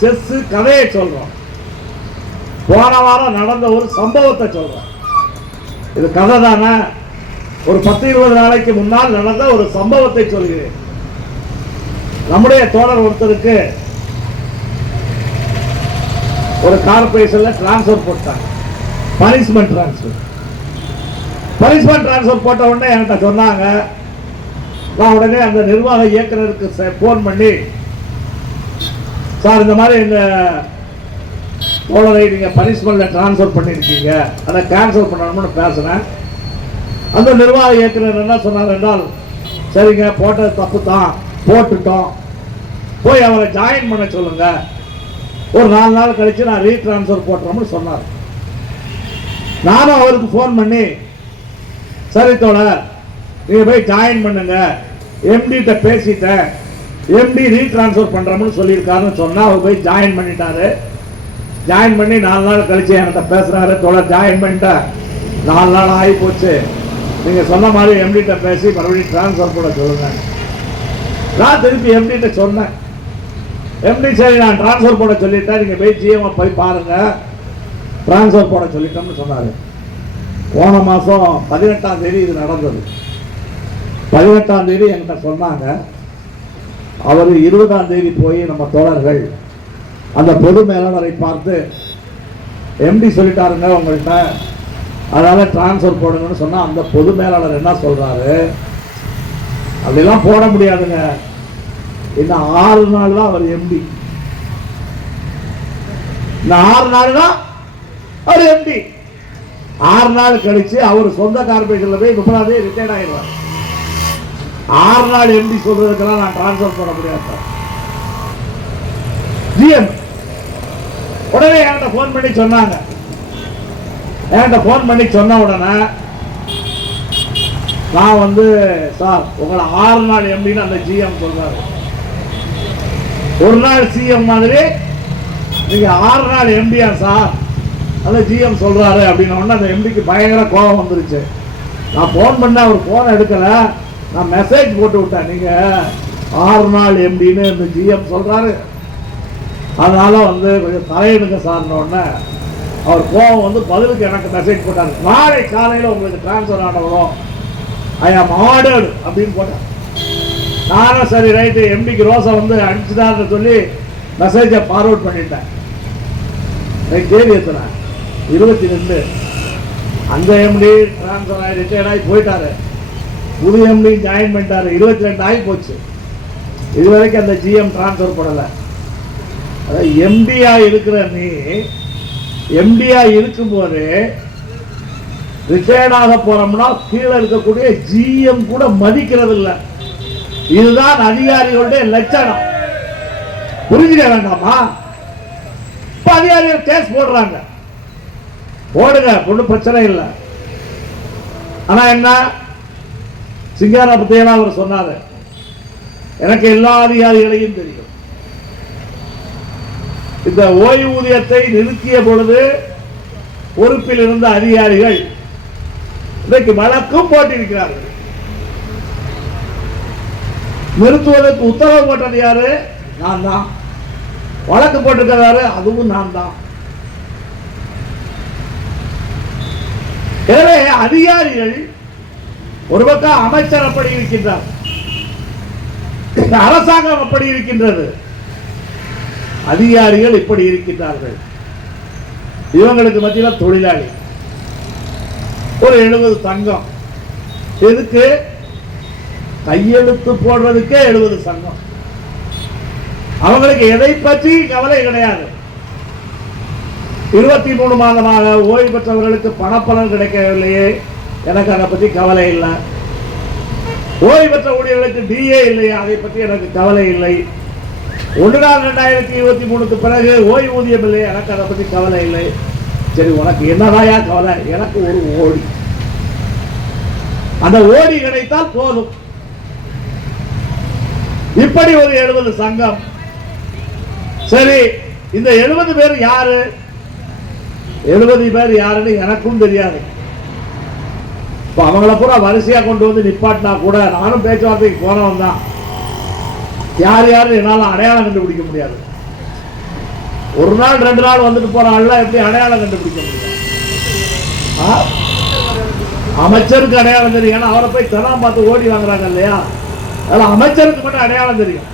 Chess கதையை சொல்றோம். போன வாரம் நடந்த ஒரு சம்பவத்தை சொல்றோம். இது கதை தானே. ஒரு 10-20 நாளைக்கு முன்னால் நடந்த ஒரு சம்பவத்தை சொல்கிறேன். நம்முடைய தோழர் ஒருத்தருக்கு ஒரு கார்பரேஷன்ல டிரான்ஸ்பர் போட்டாங்க. பனிஷ்மெண்ட் டிரான்ஸ்பர் போட்ட உடனே என்கிட்ட சொன்னாங்க. நான் உடனே அந்த நிர்வாக இயக்குநருக்கு போன் பண்ணி, சார் இந்த மாதிரி இந்த தோழரை நீங்க பனிஷ்மெண்ட்ல டிரான்ஸ்பர் பண்ணிருக்கீங்க, அதை கேன்சல் பண்ணணும்னு பேசுறேன். அந்த நிர்வாக இயக்குனர் என்ன சொன்னார் என்றால், சரிங்க போட்டது தப்பு தான், போட்டுட்டோம், போய் அவரை ஜாயின் பண்ண சொல்லுங்க, ஒரு 4 நாள் கழிச்சு நான் ரீட்ரான்ஸ்பர் போட்டுறோம்னு சொன்னார். நானும் அவருக்கு போன் பண்ணி, சரி தோழர் நீங்க போய் ஜாயின் பண்ணுங்க, எம்டி பேசிட்டேன், எம்டி ரீட்ரான்ஸ்பர் பண்றோம்னு சொல்லியிருக்காருன்னு சொன்னா அவர் போய் ஜாயின் பண்ணிட்டாரு. ஜாயின் பண்ணி 4 நாள் கழிச்சு என்கிட்ட பேசுறாரு, தோழர் ஜாயின் பண்ணிட்டேன், 4 நாள் ஆகி போச்சு, நீங்க சொன்ன மாதிரி எம்டி பேசி மறுபடியும் டிரான்ஸ்பர் போட சொல்லுங்க. நான் திருப்பி எம்டி சொன்னேன். எம்டி சரி நான் டிரான்ஸ்பர் போட சொல்லிட்டேன், நீங்க போய் ஜிஎம் போய் பாருங்க, டிரான்ஸ்பர் போட சொல்லிட்டோம்னு சொன்னாரு. போன மாசம் 18ஆம் தேதி இது நடந்தது. 18ஆம் தேதி என்கிட்ட சொன்னாங்க. அவர் 20ஆம் தேதி போய் நம்ம தோழர்கள் அந்த பொது மேலாளரை பார்த்து, எம்டி சொல்லிட்டாருங்க உங்கள்கிட்ட, அதனால டிரான்ஸ்பர் போடுங்கன்னு சொன்னா அந்த பொது மேலாளர் என்ன சொல்றாரு, அப்படிலாம் போட முடியாதுங்க, இன்னும் 6 நாள் தான் அவர் எம்டி, இன்னும் 6 நாள் தான் அவர் எம்டி. 6 நாள் கழிச்சு அவர் சொந்த கார்பரேஷன்ல போய் 30ஆம் தேதி ரிட்டையர்ட் ஆயிடுவார். 6 நாள் எம்டி சொல்றதுக்கெல்லாம் நான் டிரான்ஸ்பர் பண்ண முடியாது. ஜிஎம் உடனே என்கிட்ட போன் பண்ணி சொன்னாங்க. என்கிட்ட போன் பண்ணி சொன்ன உடனே நான் வந்து, சார் உங்களை 6 நாள் எம்டின்னு அந்த ஜிஎம் சொல்றாரு, ஒரு நாள் சிஎம் மாதிரி நீங்க 6 நாள் எம்டியா சார் அந்த ஜிஎம் சொல்றாரு அப்படின்னு உடனே அந்த எம்டிக்கு பயங்கர கோபம் வந்துருச்சு. நான் போன் பண்ண அவர் போன் எடுக்கல, நான் மெசேஜ் போட்டு விட்டேன், நீங்க 6 நாள் எம்டின்னு இந்த ஜிஎம் சொல்றாரு, அதனால வந்து கொஞ்சம் தலையிடுங்க சார்ன உடனே அவர் கோபம் வந்து பதிலுக்கு எனக்கு மெசேஜ் போட்டாரு, நாளை காலையில் உங்களுக்கு டிரான்ஸ்பர் ஆனவரும் ஐ ஆம் ஆர்டர்டு அப்படின்னு போட்டேன். நானும் சரி ரைட்டு, எம்டிக்கு ரோசை வந்து அடிச்சுதான்னு சொல்லி மெசேஜை ஃபார்வர்ட் பண்ணிட்டேன். தேதி எத்தனை 22. அந்த எம்டி டிரான்ஸ்பர் ஆகி ரிட்டையர்ட் ஆகி போயிட்டாரு, புது எம்டி ஜாயின் பண்ணிட்டாரு, 22 ஆகி போச்சு. இதுவரைக்கும் அந்த ஜிஎம் டிரான்ஸ்பர் பண்ணல. அதாவது எம்டியா இருக்கிற நீ, எம்டியா இருக்கும்போது ரிட்டையர்ட் ஆக போறோம்னா கீழே இருக்கக்கூடிய ஜிஎம் கூட மதிக்கிறது இல்லை. இதுதான் அதிகாரிகளுடைய லட்சணம். புரிஞ்சுக்க வேண்டாமா? இப்ப அதிகாரிகள் கேஸ் போடுறாங்க, போடுங்க, ஒன்றும் பிரச்சனை இல்லை. ஆனா என்ன, சிங்கார பத்தியெல்லாம் அவர் சொன்னாரு, எனக்கு எல்லா அதிகாரிகளையும் தெரியும். இந்த ஓய்வூதியத்தை நிறுத்திய பொழுது பொறுப்பில் இருந்த அதிகாரிகள் இன்றைக்கு வழக்கும் போட்டிருக்கிறார்கள். நிறுத்துவதற்கு உத்தரவு போட்டது யாரு? நான் தான். வழக்கு போட்டிருக்கிறாரு, அதுவும் நான் தான். எனவே அதிகாரிகள் ஒரு பக்கம் அமைச்சர் அப்படி இருக்கின்றார், அரசாங்கம் அப்படி இருக்கின்றது, அதிகாரிகள் இப்படி இருக்கின்றார்கள். இவங்களுக்கு மத்தியில் தொழிலாளி ஒரு 70 சங்கம், எதுக்கு? கையெழுத்து போடுறதுக்கே 70 சங்கம். அவங்களுக்கு எதை பற்றி கவலை கிடையாது. 23 மாதமாக ஓய்வு பெற்றவர்களுக்கு பணப்பலன் கிடைக்கவில்லையே, எனக்கு அதை பற்றி கவலை இல்லை. ஓய்வு பெற்ற ஊழியர்களுக்கு டிஏ இல்லையா, அதை பற்றி எனக்கு கவலை இல்லை. 1/4/2023 பிறகு ஓய்வூதியம் இல்லை, எனக்கு அதை பற்றி கவலை இல்லை. சரி, உனக்கு என்னதாயா கவலை? எனக்கு ஒரு ஓடி, அந்த ஓடி கிடைத்தால் போதும். இப்படி ஒரு 70 சங்கம். சரி, இந்த 70 பேர் யாரு? 70 பேர் யாருன்னு எனக்கும் தெரியாது. இப்ப அவங்கள பூரா வரிசையா கொண்டு வந்து நிப்பாட்டினா கூட, நானும் பேச்சுவார்த்தைக்கு போனவன் தான், யார் யாரு என்னால அடையாளம் கண்டுபிடிக்க முடியாது. ஒரு நாள் 2 நாள் வந்துட்டு போற ஆள்லாம் எப்படி அடையாளம் கண்டுபிடிக்க முடியும்? அமைச்சருக்கு அடையாளம் தெரியும், ஏன்னா அவரை போய் தனம் பார்த்து ஓடி வாங்குறாங்க இல்லையா? அதனால அமைச்சருக்கு மட்டும் அடையாளம் தெரியும்.